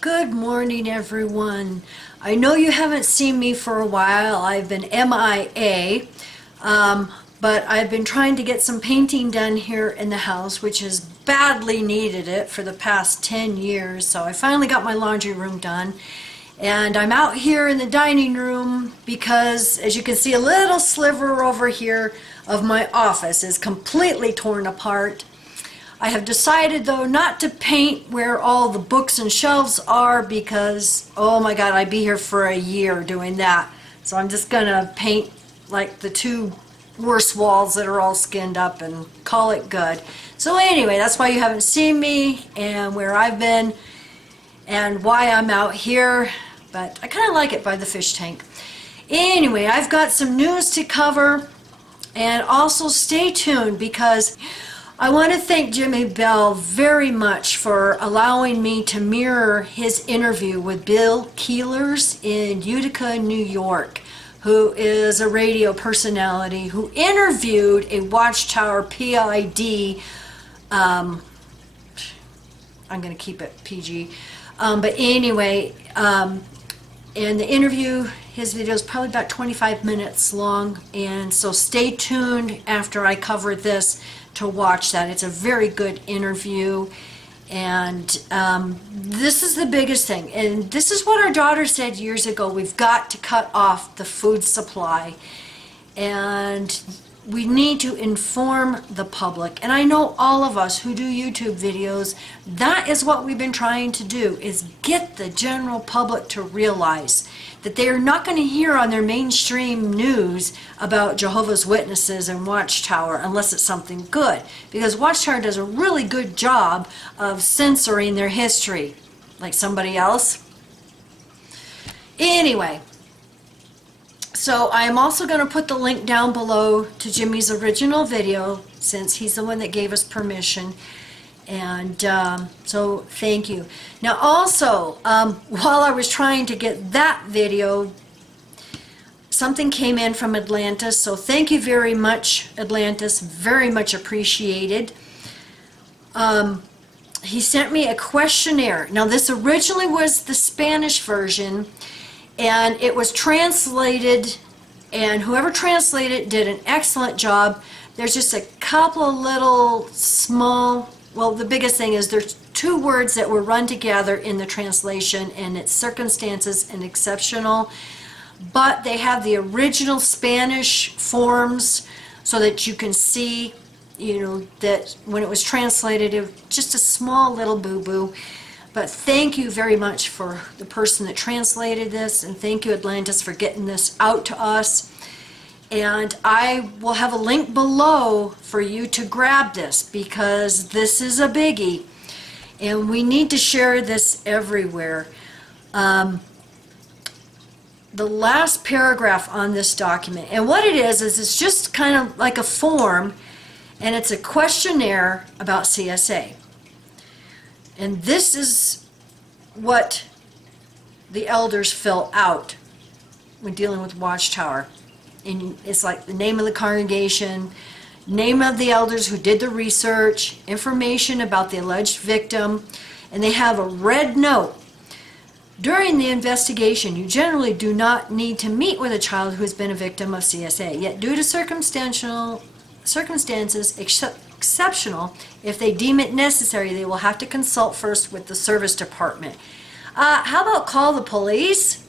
Good morning, everyone. I know you haven't seen me for a while. I've been MIA, but I've been trying to get some painting done here in the house, which has badly needed it for the past 10 years. So I finally got my laundry room done. And I'm out here in the dining room because, as you can see, a little sliver over here of my office is completely torn apart. I have decided, though, not to paint where all the books and shelves are because, oh my God, I'd be here for a year doing that. So I'm just gonna paint like the two worst walls that are all skinned up and call it good. So anyway, that's why you haven't seen me and where I've been and why I'm out here, but I kind of like it by the fish tank. Anyway, I've got some news to cover, and also stay tuned because I want to thank Jimmy Bell very much for allowing me to mirror his interview with Bill Keelers in Utica, New York, who is a radio personality who interviewed a Watchtower PID. I'm going to keep it PG. But anyway, in the interview, his video is probably about 25 minutes long, and so stay tuned after I cover this to watch that. It's a very good interview, and this is the biggest thing, and this is what our daughter said years ago: we've got to cut off the food supply, and we need to inform the public. And I know all of us who do YouTube videos, that is what we've been trying to do, is get the general public to realize that they are not going to hear on their mainstream news about Jehovah's Witnesses and Watchtower unless it's something good, because Watchtower does a really good job of censoring their history, like somebody else. Anyway, so I am also going to put the link down below to Jimmy's original video, since he's the one that gave us permission. And so thank you. Now also, while I was trying to get that video, something came in from Atlantis. So thank you very much, Atlantis. Very much appreciated. He sent me a questionnaire. Now this originally was the Spanish version, and it was translated, and whoever translated it did an excellent job. There's just a couple of little small, well, the biggest thing is there's two words that were run together in the translation, and it's circumstances and exceptional. But they have the original Spanish forms so that you can see, you know, that when it was translated, it was just a small little boo-boo. But thank you very much for the person that translated this, and thank you, Atlantis, for getting this out to us. And I will have a link below for you to grab this, because this is a biggie, and we need to share this everywhere. The last paragraph on this document, and what it is it's just kind of like a form, and it's a questionnaire about CSA. And this is what the elders fill out when dealing with Watchtower. And it's like the name of the congregation, name of the elders who did the research, information about the alleged victim, and they have a red note. During the investigation, you generally do not need to meet with a child who has been a victim of CSA, yet due to circumstances exceptional, if they deem it necessary, they will have to consult first with the service department. How about call the police?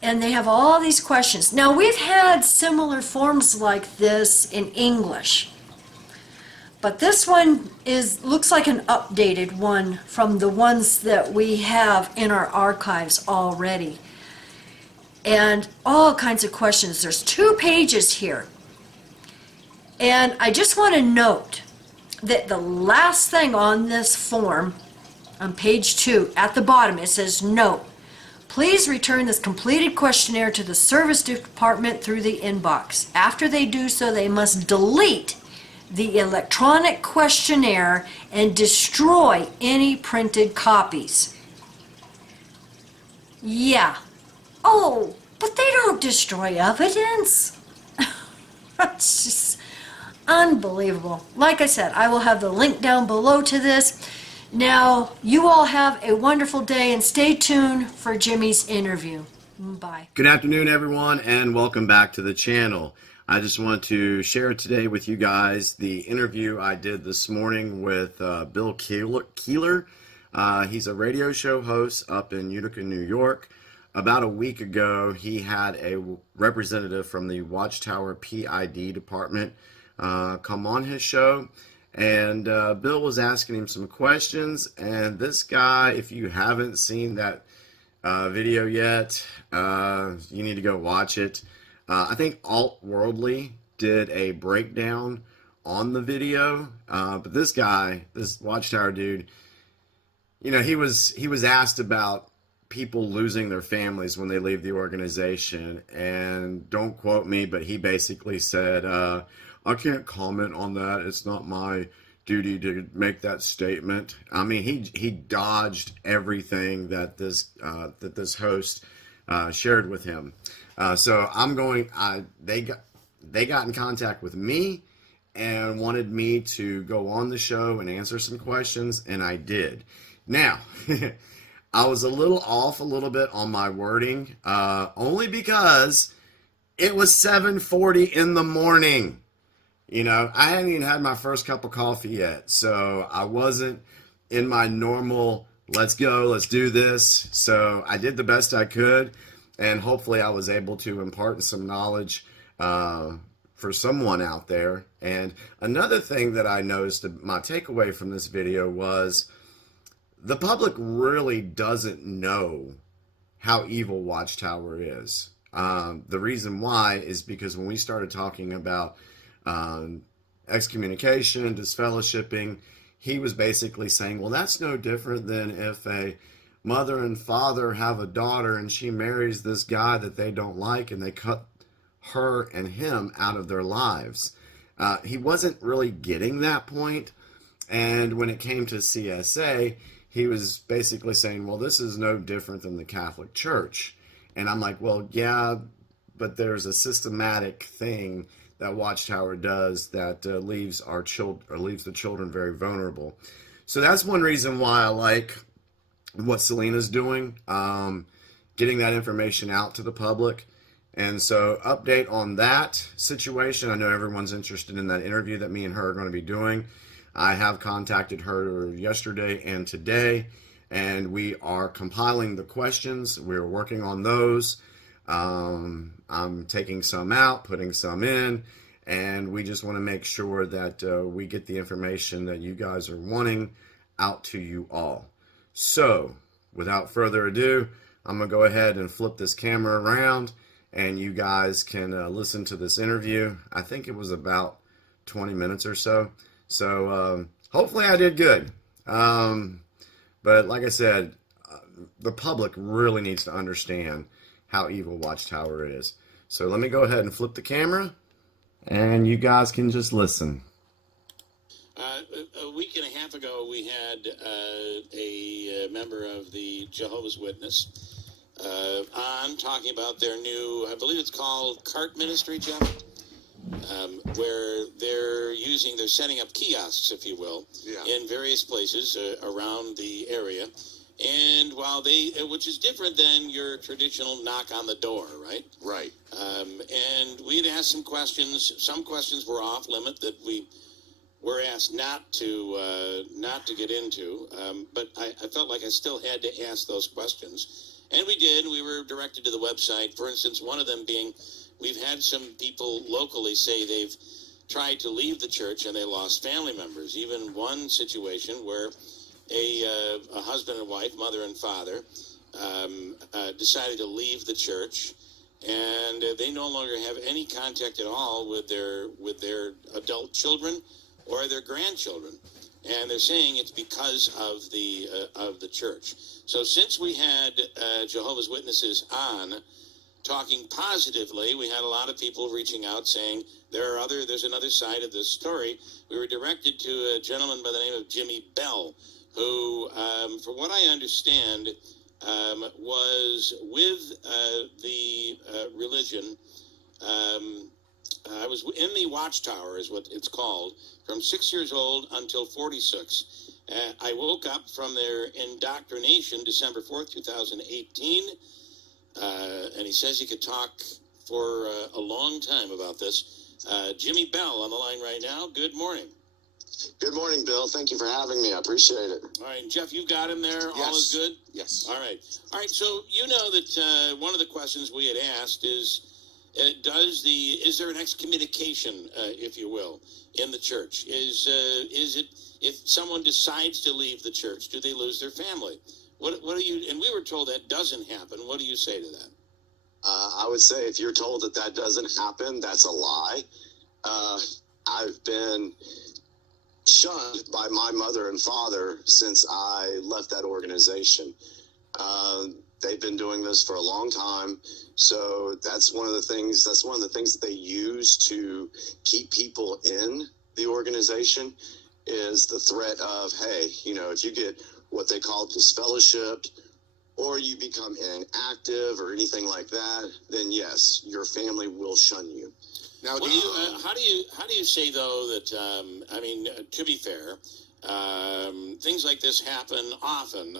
And they have all these questions. Now, we've had similar forms like this in English, but this one looks like an updated one from the ones that we have in our archives already. And all kinds of questions. There's 2 pages here. And I just want to note that the last thing on this form, on page 2, at the bottom, it says, "Note, please return this completed questionnaire to the service department through the inbox. After they do so, they must delete the electronic questionnaire and destroy any printed copies." Yeah. Oh, but they don't destroy evidence. It's just unbelievable. Like I said, I will have the link down below to this. Now, you all have a wonderful day and stay tuned for Jimmy's interview. Bye. Good afternoon, everyone, and welcome back to the channel. I just want to share today with you guys the interview I did this morning with Bill Keeler. He's a radio show host up in Utica, New York. About a week ago, he had a representative from the Watchtower PID department come on his show. And Bill was asking him some questions. And this guy, if you haven't seen that video yet, you need to go watch it. I think Alt Worldly did a breakdown on the video. But this guy, this Watchtower dude, you know, he was asked about people losing their families when they leave the organization, and don't quote me, but he basically said, I can't comment on that. It's not my duty to make that statement. I mean, he dodged everything that this host shared with him. So they got in contact with me and wanted me to go on the show and answer some questions, and I did. Now, I was a little bit on my wording, only because it was 7:40 in the morning. You know, I hadn't even had my first cup of coffee yet, so I wasn't in my normal, let's go, let's do this. So I did the best I could, and hopefully I was able to impart some knowledge for someone out there. And another thing that I noticed, my takeaway from this video was, the public really doesn't know how evil Watchtower is. The reason why is because when we started talking about excommunication, disfellowshipping, he was basically saying, well, that's no different than if a mother and father have a daughter and she marries this guy that they don't like and they cut her and him out of their lives. He wasn't really getting that point. And when it came to CSA, he was basically saying, well, this is no different than the Catholic Church. And I'm like, well, yeah, but there's a systematic thing that Watchtower does that leaves the children very vulnerable. So that's one reason why I like what Selena's doing, getting that information out to the public. And so, update on that situation. I know everyone's interested in that interview that me and her are going to be doing. I have contacted her yesterday and today, and we are compiling the questions. We're working on those. I'm taking some out, putting some in, and we just want to make sure that we get the information that you guys are wanting out to you all. So, without further ado, I'm going to go ahead and flip this camera around, and you guys can listen to this interview. I think it was about 20 minutes or so. So, hopefully I did good. But like I said, the public really needs to understand how evil Watchtower is. So let me go ahead and flip the camera, and you guys can just listen. A week and a half ago, we had a member of the Jehovah's Witness on talking about their new, I believe it's called Cart Ministry, Jeff, where they're setting up kiosks, if you will, in various places around the area. And which is different than your traditional knock on the door, right? Right. And we'd asked some questions. Some questions were off limit that we were asked not to get into. But I felt like I still had to ask those questions, and we did. We were directed to the website. For instance, one of them being, we've had some people locally say they've tried to leave the church and they lost family members. Even one situation where a husband and wife, mother and father, decided to leave the church, and they no longer have any contact at all with their adult children or their grandchildren, and they're saying it's because of the church. So since we had Jehovah's Witnesses on talking positively, we had a lot of people reaching out saying there's another side of this story. We were directed to a gentleman by the name of Jimmy Bell, who, from what I understand, was with the religion. I was in the Watchtower, is what it's called, from 6 years old until 46. I woke up from their indoctrination December 4th, 2018. And he says he could talk for a long time about this. Jimmy Bell on the line right now. Good morning. Good morning, Bill. Thank you for having me. I appreciate it. All right, Jeff, you got him there. Yes. All is good? Yes. All right. All right, so you know that one of the questions we had asked is, is there an excommunication, if you will, in the church? Is it, if someone decides to leave the church, do they lose their family? What do you, and we were told that doesn't happen. What do you say to that? I would say if you're told that that doesn't happen, that's a lie. I've been shunned by my mother and father since I left that organization. They've been doing this for a long time. So that's one of the things that they use to keep people in the organization is the threat of, hey, you know, if you get what they call disfellowshipped or you become inactive or anything like that, then yes, your family will shun you. Now, how do you say though that I mean, to be fair, things like this happen often.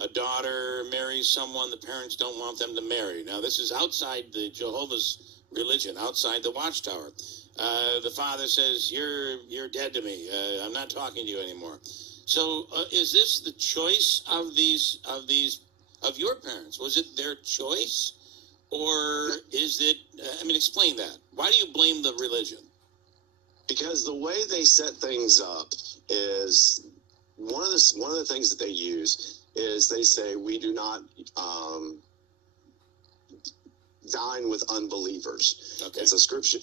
A daughter marries someone the parents don't want them to marry. Now, this is outside the Jehovah's religion, outside the Watchtower. The father says, "You're dead to me. I'm not talking to you anymore." So, is this the choice of your parents? Was it their choice? Or is it, I mean, explain that. Why do you blame the religion? Because the way they set things up is one of the things that they use is they say we do not dine with unbelievers. Okay. It's a scripture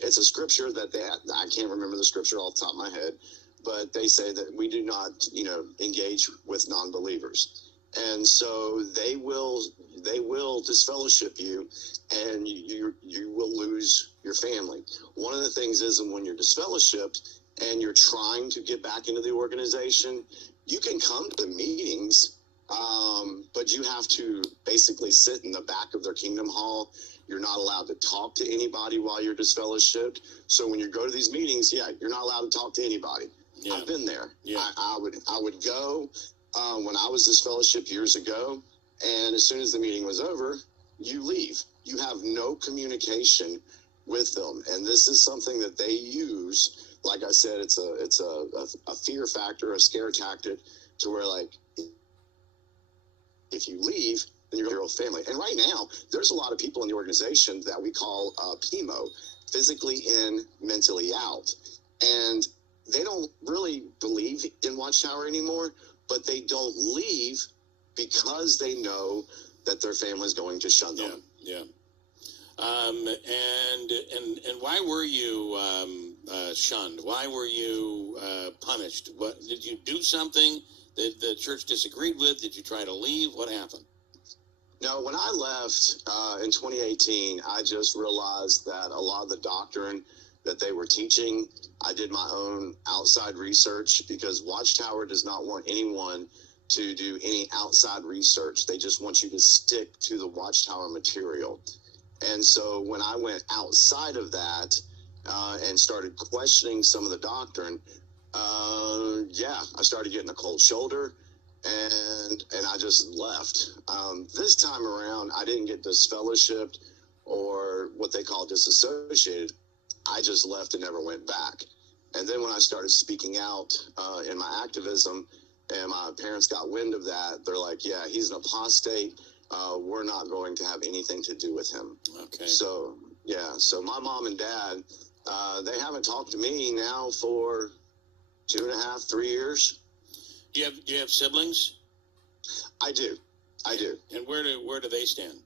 that I can't remember the scripture off the top of my head, but they say that we do not, you know, engage with non-believers. And so they will disfellowship you, and you will lose your family. One of the things is, when you're disfellowshipped and you're trying to get back into the organization, you can come to the meetings, but you have to basically sit in the back of their kingdom hall. You're not allowed to talk to anybody while you're disfellowshipped. So when you go to these meetings, yeah, you're not allowed to talk to anybody. Yeah. I've been there. Yeah. I would go when I was disfellowshipped years ago, and as soon as the meeting was over, you leave. You have no communication with them, and this is something that they use. Like I said, it's a fear factor, a scare tactic, to where, like, if you leave, then you're your old family. And right now, there's a lot of people in the organization that we call PMO, physically in, mentally out, and they don't really believe in Watchtower anymore, but they don't leave because they know that their family is going to shun them. Yeah. And why were you shunned? Why were you punished? What did you do something that the church disagreed with? Did you try to leave? What happened? No, when I left in 2018, I just realized that a lot of the doctrine that they were teaching, I did my own outside research, because Watchtower does not want anyone to do any outside research. They just want you to stick to the Watchtower material. And so when I went outside of that and started questioning some of the doctrine, I started getting a cold shoulder, and I just left. This time around, I didn't get disfellowshipped or what they call disassociated. I just left and never went back. And then when I started speaking out in my activism, and my parents got wind of that, they're like, yeah, he's an apostate. We're not going to have anything to do with him. Okay. So, yeah. So my mom and dad, they haven't talked to me now for 2.5, 3 years. Do you have siblings? I do. And where do they stand?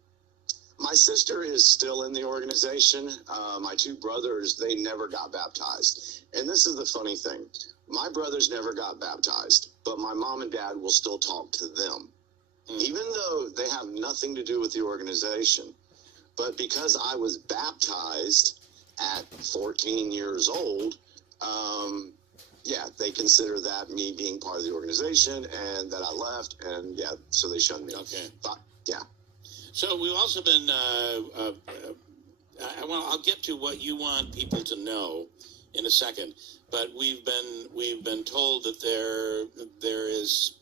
My sister is still in the organization. My two brothers, they never got baptized. And this is the funny thing. My brothers never got baptized, but my mom and dad will still talk to them, even though they have nothing to do with the organization. But because I was baptized at 14 years old, they consider that me being part of the organization and that I left, and so they shunned me. Okay. But, yeah. So we've also been. I'll get to what you want people to know in a second. But we've been told that there is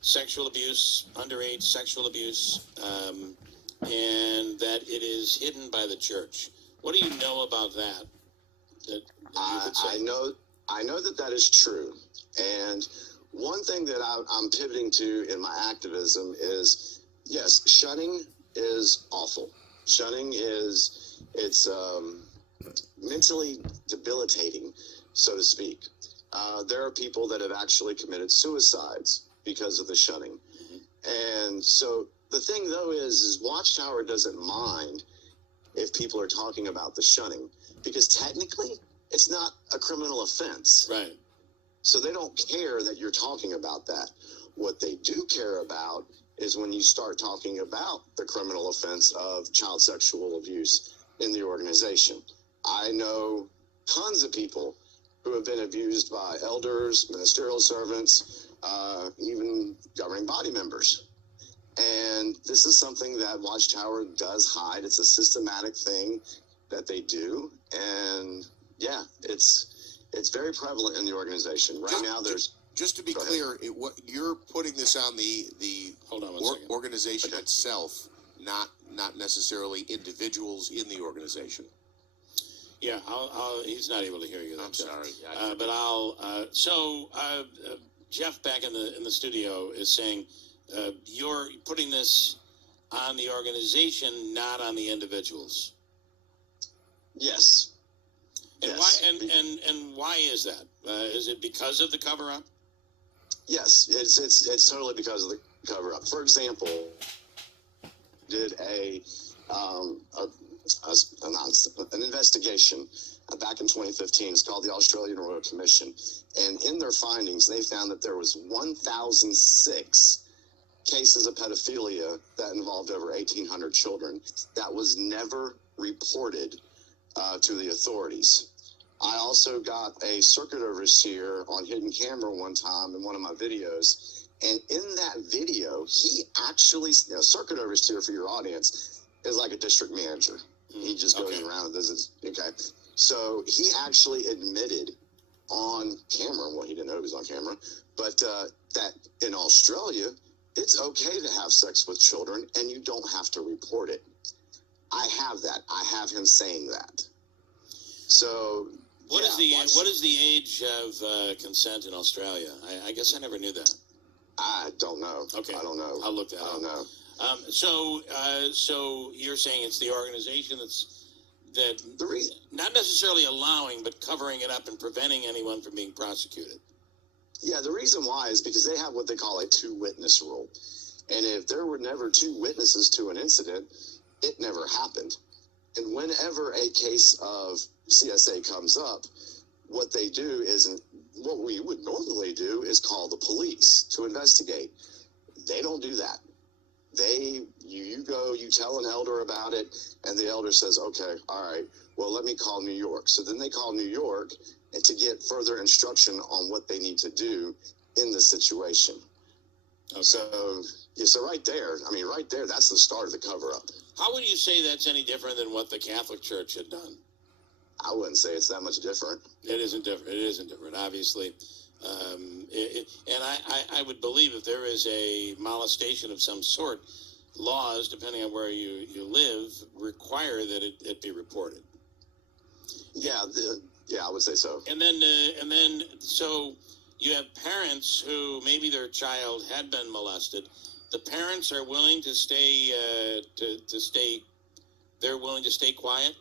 sexual abuse, underage sexual abuse, and that it is hidden by the church. What do you know about that? I know that is true. And one thing that I'm pivoting to in my activism is, yes, shunning is awful. Shunning it's mentally debilitating, so to speak. There are people that have actually committed suicides because of the shunning. And so the thing, though, is Watchtower doesn't mind if people are talking about the shunning, because technically it's not a criminal offense. Right. So they don't care that you're talking about that. What they do care about is when you start talking about the criminal offense of child sexual abuse in the organization. I know tons of people who have been abused by elders, ministerial servants, even governing body members. And this is something that Watchtower does hide. It's a systematic thing that they do. And yeah, it's very prevalent in the organization. Right now, there's... Just to be clear, what you're putting this on the Hold on one second. organization itself, not necessarily individuals in the organization. Yeah, he's not able to hear you. I'm sorry. But Jeff back in the studio is saying you're putting this on the organization, not on the individuals. Yes. And yes. why is that? Is it because of the cover up? Yes, it's totally because of the cover up. For example, did an investigation back in 2015. It's called the Australian Royal Commission, and in their findings, they found that there was 1,006 cases of pedophilia that involved over 1,800 children that was never reported to the authorities. I also got a circuit overseer on hidden camera one time in one of my videos, and in that video, he actually, circuit overseer for your audience is like a district manager. He just goes around and does his, So he actually admitted on camera, well, he didn't know he was on camera, but that in Australia, it's okay to have sex with children and you don't have to report it. I have that. I have him saying that. So what is the age of consent in Australia? I guess I never knew that. I don't know. Okay, I don't know. I'll look that up. I don't know. So you're saying it's the organization that The reason, not necessarily allowing, but covering it up and preventing anyone from being prosecuted. yeah, the reason why is because they have what they call a two-witness rule. And if there were never two witnesses to an incident, it never happened. And whenever a case of CSA comes up, what they do is, what we would normally do is call the police to investigate. They don't do that. You go, you tell an elder about it, and the elder says, okay, all right, well, let me call New York. So then they call New York and to get further instruction on what they need to do in the situation. Okay. So right there, that's the start of the cover-up. How would you say that's any different than what the Catholic Church had done? I wouldn't say it's that much different. It isn't different. It isn't different, obviously. And I would believe if there is a molestation of some sort, laws, depending on where you live, require that it be reported. Yeah, I would say so. And then, so you have parents who maybe their child had been molested. The parents are willing to stay, they're willing to stay quiet?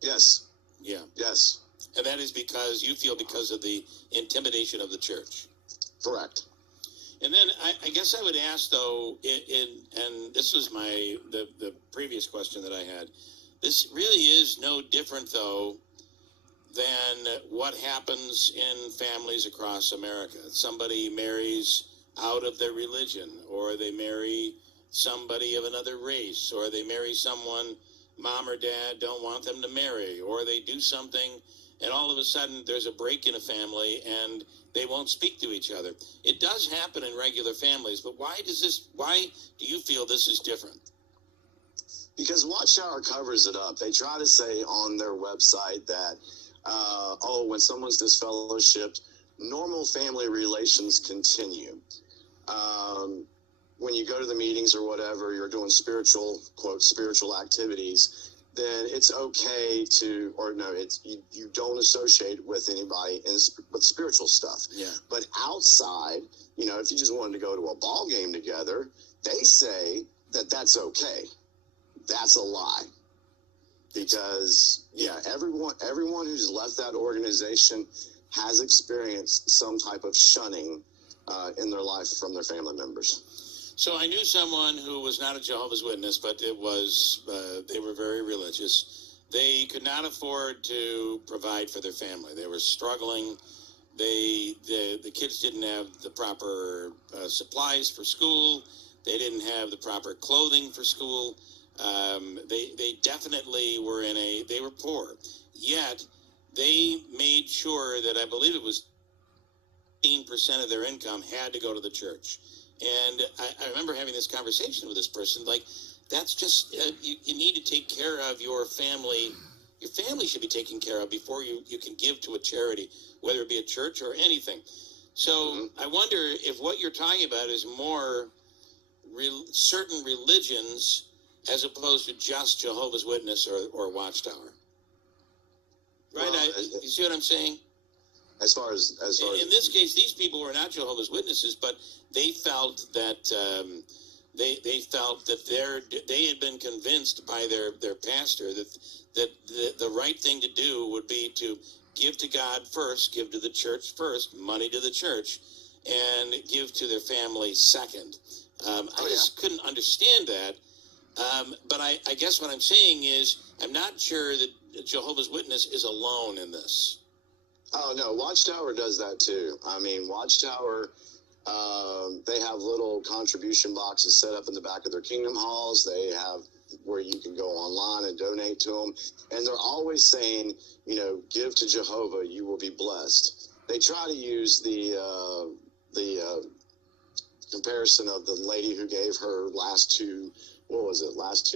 Yes. Yeah. Yes. And that is because you feel because of the intimidation of the church. Correct. And then I guess I would ask though, and this was the previous question that I had. This really is no different though than what happens in families across America. Somebody marries out of their religion, or they marry somebody of another race, or they marry someone mom or dad don't want them to marry, or they do something and all of a sudden there's a break in a family and they won't speak to each other. It does happen in regular families, but why do you feel this is different? Because Watchtower covers it up. They try to say on their website that when someone's disfellowshipped, normal family relations continue. When you go to the meetings or whatever, you're doing spiritual, quote, spiritual activities, then it's okay to, or no, it's you don't associate with anybody with spiritual stuff. Yeah. But outside, if you just wanted to go to a ball game together, they say that that's okay. That's a lie. Because everyone who's left that organization has experienced some type of shunning in their life from their family members. So I knew someone who was not a Jehovah's Witness, but it was they were very religious. They could not afford to provide for their family. They were struggling. The kids didn't have the proper supplies for school. They didn't have the proper clothing for school. They definitely were they were poor. Yet they made sure that I believe it was 15% of their income had to go to the church. And I remember having this conversation with this person, like, that's just, you need to take care of your family. Your family should be taken care of before you can give to a charity, whether it be a church or anything. So I wonder if what you're talking about is more certain religions as opposed to just Jehovah's Witness or Watchtower. Right? Well, you see what I'm saying? As far as in this case, these people were not Jehovah's Witnesses, but they felt that they felt that they had been convinced by their pastor that the right thing to do would be to give to God first, give to the church first, money to the church, and give to their family second. I just couldn't understand that. But I guess what I'm saying is I'm not sure that Jehovah's Witness is alone in this. Oh, no, Watchtower does that too. I mean, Watchtower, they have little contribution boxes set up in the back of their kingdom halls. They have where you can go online and donate to them. And they're always saying, give to Jehovah, you will be blessed. They try to use the comparison of the lady who gave her last two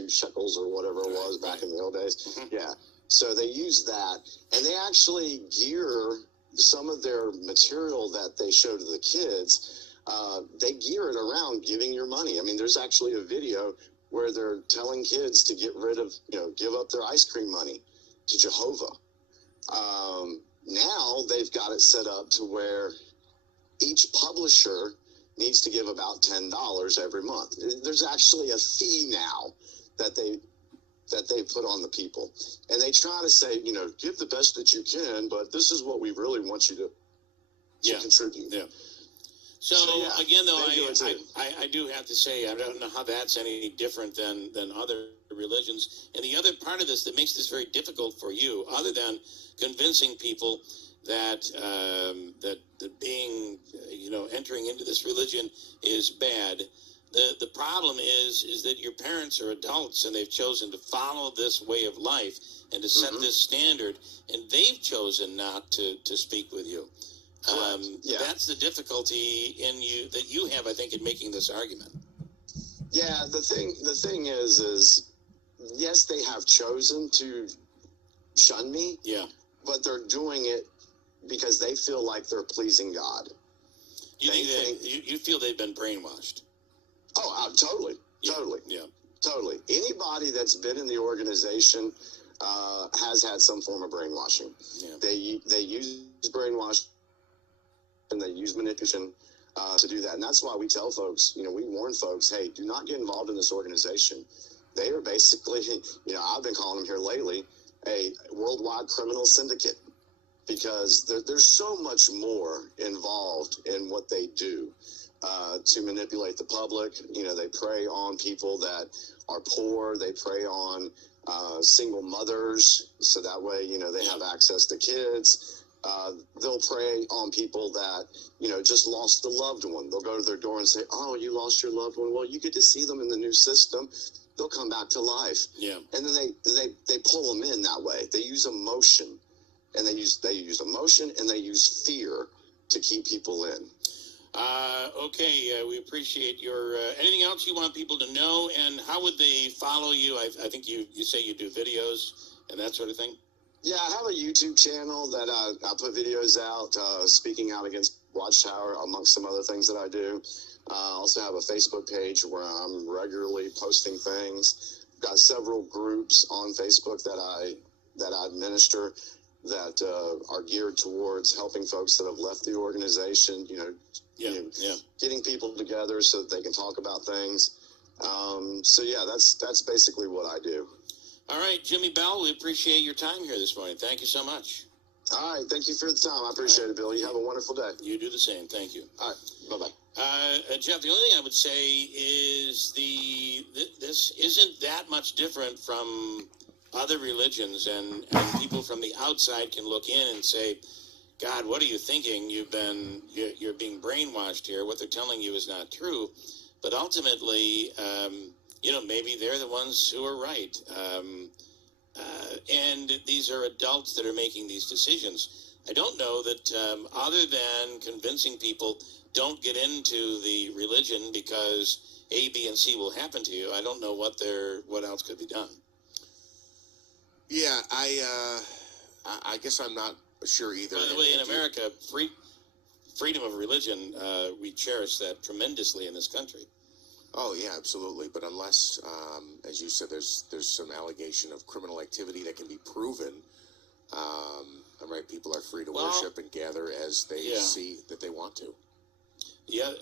shekels or whatever it was back in the old days. Mm-hmm. Yeah. So they use that, and they actually gear some of their material that they show to the kids. They gear it around giving your money. I mean, there's actually a video where they're telling kids to get rid of, give up their ice cream money to Jehovah. Now they've got it set up to where each publisher needs to give about $10 every month. There's actually a fee now that they put on the people. And they try to say, give the best that you can, but this is what we really want you to contribute. Yeah. So again, though, I do have to say, I don't know how that's any different than other religions. And the other part of this that makes this very difficult for you, other than convincing people that that being, entering into this religion is bad. The problem is that your parents are adults and they've chosen to follow this way of life and to set this standard, and they've chosen not to speak with you. That's the difficulty that you have, I think, in making this argument. Yeah, the thing is yes, they have chosen to shun me. Yeah, but they're doing it because they feel like they're pleasing God. You feel they've been brainwashed? Oh, totally. Anybody that's been in the organization has had some form of brainwashing. Yeah. They use brainwash and they use manipulation to do that, and that's why we tell folks, we warn folks, hey, do not get involved in this organization. They are basically, I've been calling them here lately a worldwide criminal syndicate, because there's so much more involved in what they do. To manipulate the public. They prey on people that are poor. They prey on single mothers, so that way, they have access to kids. They'll prey on people that, just lost a loved one. They'll go to their door and say, oh, you lost your loved one. Well, you get to see them in the new system. They'll come back to life. Yeah. And then they pull them in that way. They use emotion, and they use emotion and they use fear to keep people in. Okay, we appreciate your, anything else you want people to know, and how would they follow you? I think you say you do videos and that sort of thing. Yeah, I have a YouTube channel that I put videos out, speaking out against Watchtower, amongst some other things that I do. I also have a Facebook page where I'm regularly posting things. Got several groups on Facebook that I administer that are geared towards helping folks that have left the organization. Getting people together so that they can talk about things. So yeah, that's basically what I do. All right, Jimmy Bell, we appreciate your time here this morning. Thank you so much. All right, thank you for the time. I appreciate it, Bill. You have a wonderful day. You do the same. Thank you. All right, bye-bye. Jeff, the only thing I would say is this isn't that much different from other religions, and people from the outside can look in and say, God, what are you thinking? You're being brainwashed here. What they're telling you is not true. But ultimately, maybe they're the ones who are right. And these are adults that are making these decisions. I don't know that other than convincing people don't get into the religion because A, B, and C will happen to you. I don't know what else could be done. Yeah, I guess I'm not sure either. By the way, in America, freedom of religion, we cherish that tremendously in this country. Oh yeah, absolutely. But unless, as you said, there's some allegation of criminal activity that can be proven, I'm right. People are free to worship and gather as they see that they want to. Yeah.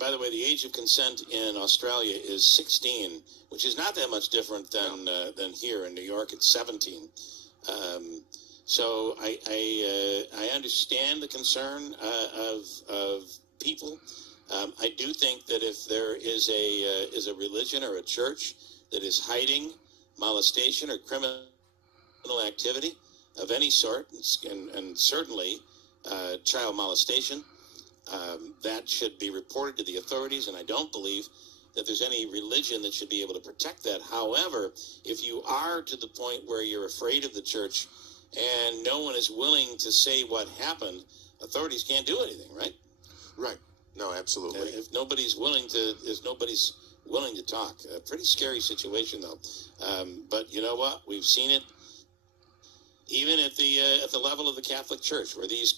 By the way, the age of consent in Australia is 16, which is not that much different than here in New York. It's 17. So I understand the concern of people. I do think that if there is a religion or a church that is hiding molestation or criminal activity of any sort, and certainly child molestation, that should be reported to the authorities, and I don't believe that there's any religion that should be able to protect that. However, if you are to the point where you're afraid of the church and no one is willing to say what happened, authorities can't do anything, right? Right. No, absolutely. If nobody's willing to talk. A pretty scary situation, though. But you know what? We've seen it even at the level of the Catholic Church, where these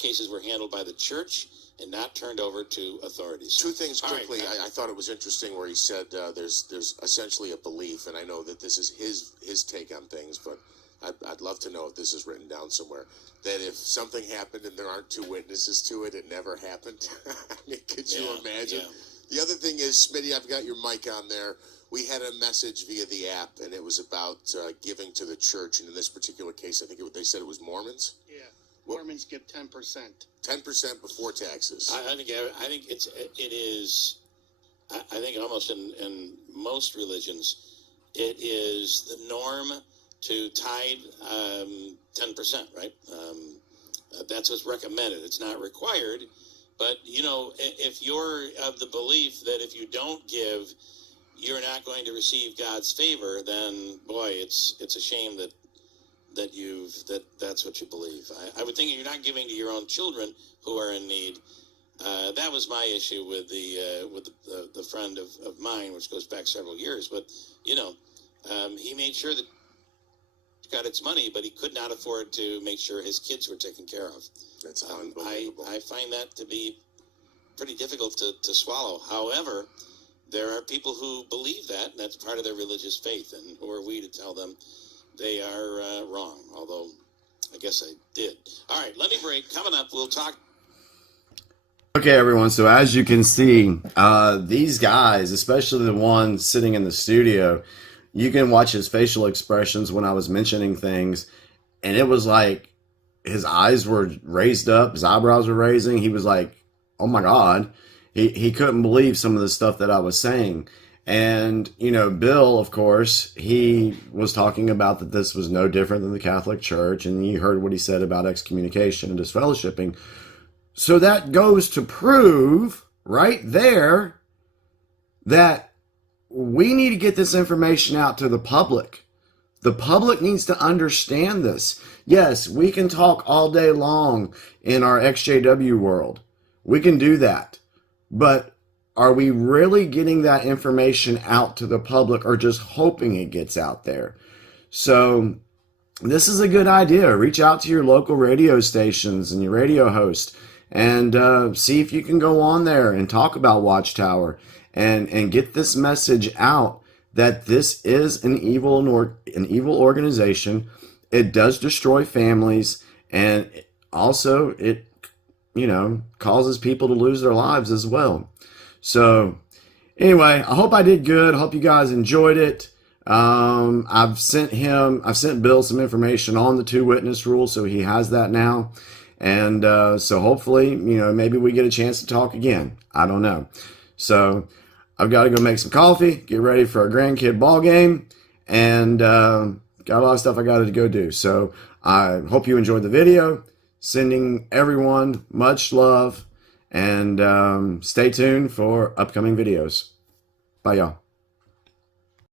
cases were handled by the church and not turned over to authorities. Two things quickly. Right. I thought it was interesting where he said there's essentially a belief, and I know that this is his take on things, but I'd love to know if this is written down somewhere, that if something happened and there aren't two witnesses to it, it never happened. I mean, could you imagine? Yeah. The other thing is, Smitty, I've got your mic on there. We had a message via the app, and it was about giving to the church. And in this particular case, I think they said it was Mormons. Yeah, Mormons give 10%. 10% before taxes. I think it is. I think almost in most religions, it is the norm to tithe 10%, right? That's what's recommended. It's not required, but if you're of the belief that if you don't give, you're not going to receive God's favor, then boy, it's a shame that's what you believe. I would think you're not giving to your own children who are in need. That was my issue with the friend of mine, which goes back several years. But he made sure that got its money, but he could not afford to make sure his kids were taken care of. That's unbelievable. I find that to be pretty difficult to swallow. However, there are people who believe that, and that's part of their religious faith, and who are we to tell them they are wrong, although I guess I did. All right, let me break. Coming up, we'll talk. Okay, everyone, so as you can see, these guys, especially the one sitting in the studio, you can watch his facial expressions when I was mentioning things, and it was like his eyes were raised up, his eyebrows were raising. He was like, oh my God. He couldn't believe some of the stuff that I was saying. And, Bill, of course, he was talking about that this was no different than the Catholic Church, and you heard what he said about excommunication and disfellowshipping. So that goes to prove right there that we need to get this information out to the public. The public needs to understand this. Yes, we can talk all day long in our XJW world. We can do that. But are we really getting that information out to the public, or just hoping it gets out there? So this is a good idea. Reach out to your local radio stations and your radio host and see if you can go on there and talk about Watchtower and get this message out that this is an evil organization. It does destroy families, and also it, causes people to lose their lives as well. So anyway, I hope I did good. I hope you guys enjoyed it. I've sent Bill some information on the 2-witness rule, so he has that now. And so hopefully, maybe we get a chance to talk again. I don't know. So I've got to go make some coffee, get ready for a grandkid ball game, and got a lot of stuff I got to go do. So I hope you enjoyed the video. Sending everyone much love, and stay tuned for upcoming videos. Bye, y'all.